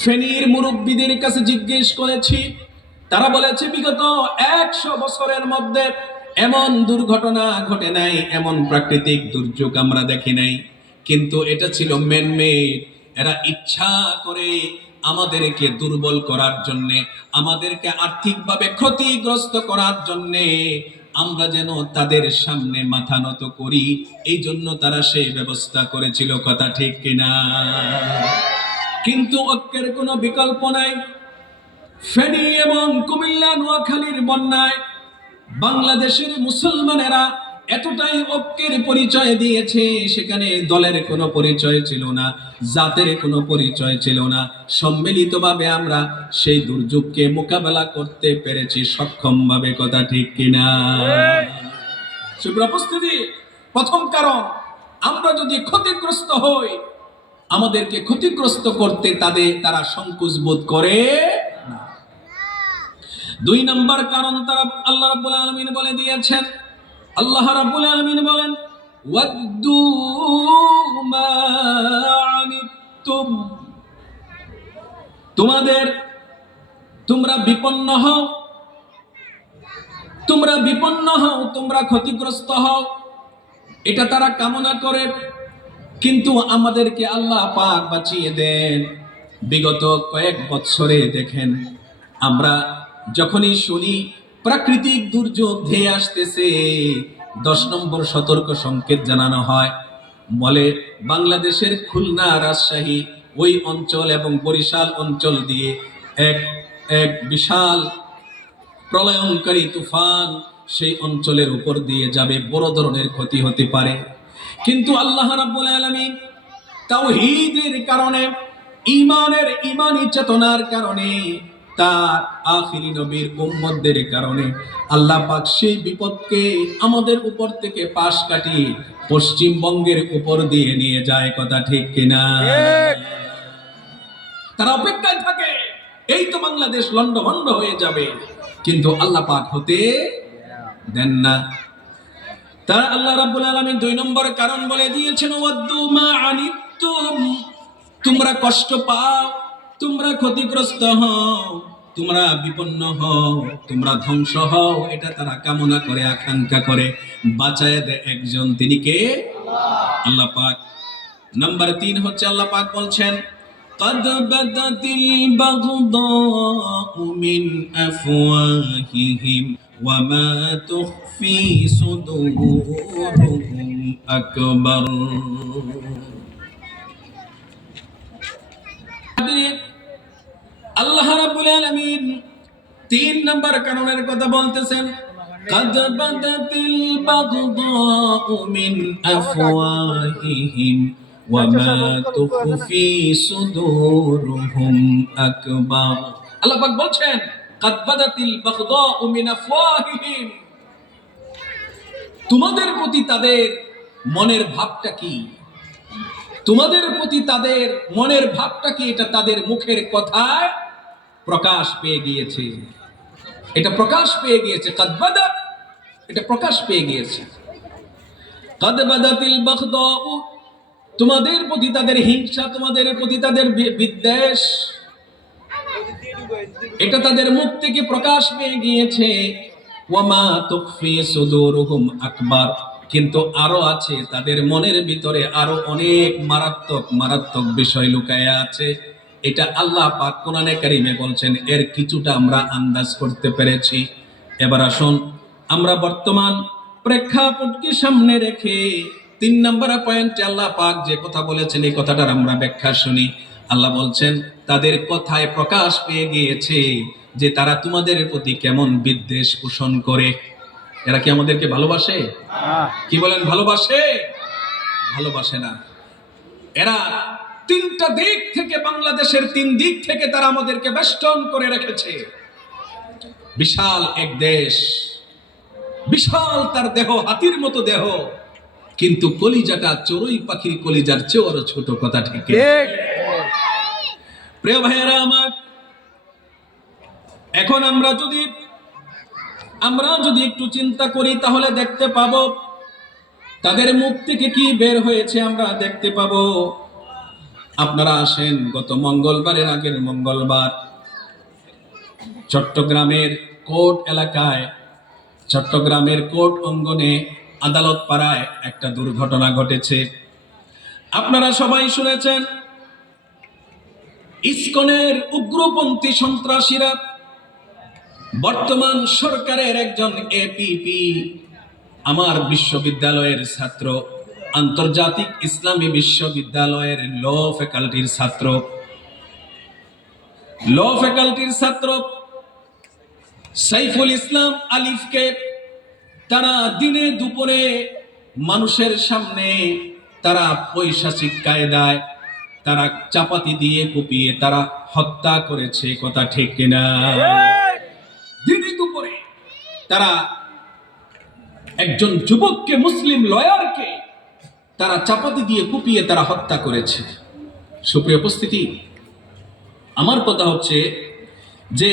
ফেনীর মুরব্বীদের কাছে জিজ্ঞেস করেছি, তারা বলেছে বিগত 100 বছরের মধ্যে এমন দুর্ঘটনা ঘটে নাই, এমন প্রাকৃতিক দুর্যোগ আমরা দেখি নাই। কিন্তু এটা ছিল ম্যানমেড। এরা ইচ্ছা করে আমাদেরকে দুর্বল করার জন্যে, আমাদেরকে আর্থিকভাবে ক্ষতিগ্রস্ত করার জন্যে, আমরা যেন তাদের সামনে মাথা নত করি, এই জন্য তারা সেই ব্যবস্থা করেছিল। কথা ঠিক কিনা? কিন্তু ঐক্যের কোনো বিকল্প নাই। ফেনী এবং কুমিল্লা নোয়াখালীর বন্যায় বাংলাদেশের মুসলমানেরা এতটাই ঐক্যের পরিচয় দিয়েছে, সেখানে দলের কোনো পরিচয় ছিল না, জাতের কোনো পরিচয় ছিল না। সম্মিলিতভাবে আমরা সেই দুর্যোগকে মোকাবেলা করতে পেরেছি সক্ষমভাবে। কথা ঠিক কিনা? উপস্থিতি, প্রথম কারণ, আমরা যদি ক্ষতিগ্রস্ত হই, আমাদেরকে ক্ষতিগ্রস্ত করতে তারা সংকোচ বোধ করে না। 2 নম্বর কারণ, তারা আল্লাহ রাব্বুল আলামিন বলে দিয়েছেন, আল্লাহ রাব্বুল আলামিন বলেন, ওয়াদ্দু মা আনিতুম, তোমরা বিপন্ন হও, তোমরা ক্ষতিগ্রস্ত হও, এটা তারা কামনা করে। কিন্তু আমাদেরকে আল্লাহ পাক বাঁচিয়ে দেন। বিগত কয়েক বছরে দেখেন, আমরা যখনই শুনি প্রাকৃতিক দুর্যোগ ধেয়ে আসতেছে, 10 নম্বর সতর্ক সংকেত জানানো হয়। বলে বাংলাদেশের খুলনা, রাজশাহী ওই অঞ্চল এবং বরিশাল অঞ্চল দিয়ে এক বিশাল প্রলয়ঙ্কারী তুফান সেই অঞ্চলের উপর দিয়ে যাবে, বড় ধরনের ক্ষতি হতে পারে। কিন্তু আল্লাহ রাব্বুল আলামিন তাওহীদের কারণে, ঈমানি চেতনার কারণে, তার আখিরি নবীর উম্মতদের কারণে আল্লাহ পাক সেই বিপদকে আমাদের উপর থেকে পাশ কাটিয়ে পশ্চিমবঙ্গের উপর দিয়ে নিয়ে যায়। কথা ঠিক কিনা? তারা অপেক্ষায় থাকে, এই তো বাংলাদেশ লন্ডভন্ড হয়ে যাবে, কিন্তু আল্লাহ পাক হতে দেন না। তারা আল্লাহ রাব্বুল আলামিন 2 নম্বর কারণ বলে দিয়েছেন, ওয়াদ্দু মা আনিতুম, তোমরা কষ্ট পাও, তোমরা ক্ষতিগ্রস্ত হও, তোমরা বিপন্ন হও, তোমরা ধ্বংস হও, এটা তারা কামনা করে, আকাঙ্ক্ষা করে। বাঁচায় দেয় একজন, তিনি কে? আল্লাহ পাক। নাম্বার 3 হচ্ছে, আল্লাহ পাক বলছেন, قد بدت البغضاء من أفواههم وما تخفي صدورهم أكبر। আল্লাহ রাব্বুল আলামিন 3 নম্বর কারণের কথা বলতেছেন, قد بدت البغضاء من أفواههم وما تخفي صدورهم أكبر। আল্লাহ পাক বলছেন, قد بدت البغضاء من أفواههم, তোমাদের প্রতি তাদের মনের ভাবটা কি? তোমাদের প্রতি তাদের মনের ভাবটা কি? এটা তাদের মুখের কথায় প্রকাশ পেয়ে গিয়েছে। এটা প্রকাশ পেয়ে গিয়েছে। قد بدت, এটা প্রকাশ পেয়ে গিয়েছে। قد بدت البغضاء, তোমাদের প্রতি তাদের হিংসা, তোমাদের প্রতি তাদের বিদ্বেষ, এটা তাদের মুখ থেকে প্রকাশ পেয়ে গিয়েছে। ওয়ামা তুখফি সুদুরুহুম আকবার, কিন্তু আরো আছে, তাদের মনের ভিতরে আরো অনেক মারাত্মক বিষয় লুকায়া আছে। এটা আল্লাহ পাক কোরআনে কারিমে বলছেন, এর কিছুটা আমরা আন্দাজ করতে পেরেছি। এবার আসুন, আমরা বর্তমান প্রেক্ষাপটকে সামনে রেখে 3 নম্বর পয়েন্টে আল্লাহ পাক যে কথা বলেছেন, এই কথাটার আমরা ব্যাখ্যা শুনি। আল্লাহ বলছেন, তাদের কথায় প্রকাশ পেয়ে গিয়েছে যে তারা তোমাদের প্রতি কেমন বিদ্বেষ পোষণ করে। এরা কি আমাদেরকে ভালোবাসে? কি বলেন, ভালোবাসে? ভালোবাসে না। এরা 3টা দিক থেকে, বাংলাদেশের 3 দিক থেকে তারা আমাদেরকে বেষ্টন করে রেখেছে। বিশাল এক দেশ, বিশাল তার দেহ, হাতির মতো দেহ, কিন্তু কলিজাটা চড়ুই পাখির কলিজার চেয়ে আরো ছোট। কথা ঠিক? প্রিয় ভাইয়েরা আমার, এখন আমরা যদি একটু চিন্তা করি, তাহলে দেখতে পাবো তাদের মুখ থেকে কি বের হয়েছে। আমরা দেখতে পাবো আপনারা আসেন, গত মঙ্গলবারের আগের মঙ্গলবার চট্টগ্রামের কোর্ট এলাকায়, চট্টগ্রামের কোর্ট অঙ্গনে আদালত পাড়ায় একটা দুর্ঘটনা ঘটেছে। আপনারা সবাই শুনেছেন, ইসকনের উগ্রপন্থী সন্ত্রাসীরা বর্তমান সরকারের একজন এপিপি, আমার বিশ্ববিদ্যালয়ের ছাত্র, আন্তর্জাতিক ইসলামী বিশ্ববিদ্যালয়ের ল ফ্যাকাল্টির ছাত্র সাইফুল ইসলাম আলিফকে তারা দিনে দুপুরে মানুষের সামনে তারা পৈশাচিক কায়দায় তারা চাপাতি দিয়ে কুপিয়ে তারা হত্যা করেছে। কথা ঠিক কিনা? দিনে দুপুরে তারা একজন যুবককে, মুসলিম লয়ারকে তারা চাপাতি দিয়ে কুপিয়ে তারা হত্যা করেছে। সুপ্রিয় উপস্থিতি, আমার কথা হচ্ছে যে